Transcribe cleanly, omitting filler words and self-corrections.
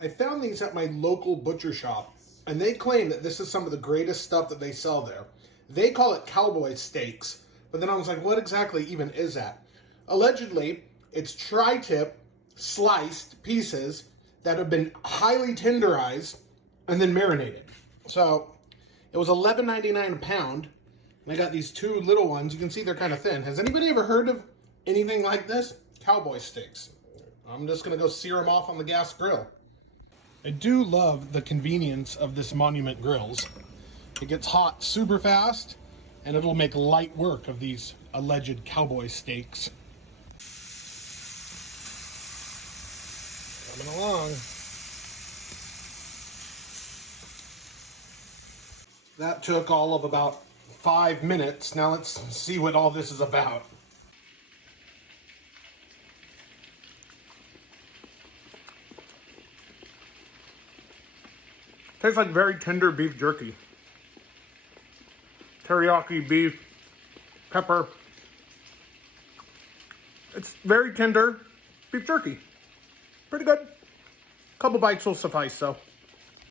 I found these at my local butcher shop, and they claim that this is some of the greatest stuff that they sell there. They call it cowboy steaks, but then I was like, what exactly even is that? Allegedly, it's tri-tip sliced pieces that have been highly tenderized and then marinated. So it was $11.99 a pound. And I got these two little ones. You can see they're kind of thin. Has anybody ever heard of anything like this? Cowboy steaks. I'm just going to go sear them off on the gas grill. I do love the convenience of this Monument Grills. It gets hot super fast, and it'll make light work of these alleged cowboy steaks. Coming along. That took all of about 5 minutes. Now let's see what all this is about. Tastes like very tender beef jerky. Teriyaki beef, pepper. It's very tender beef jerky. Pretty good. Couple bites will suffice, though.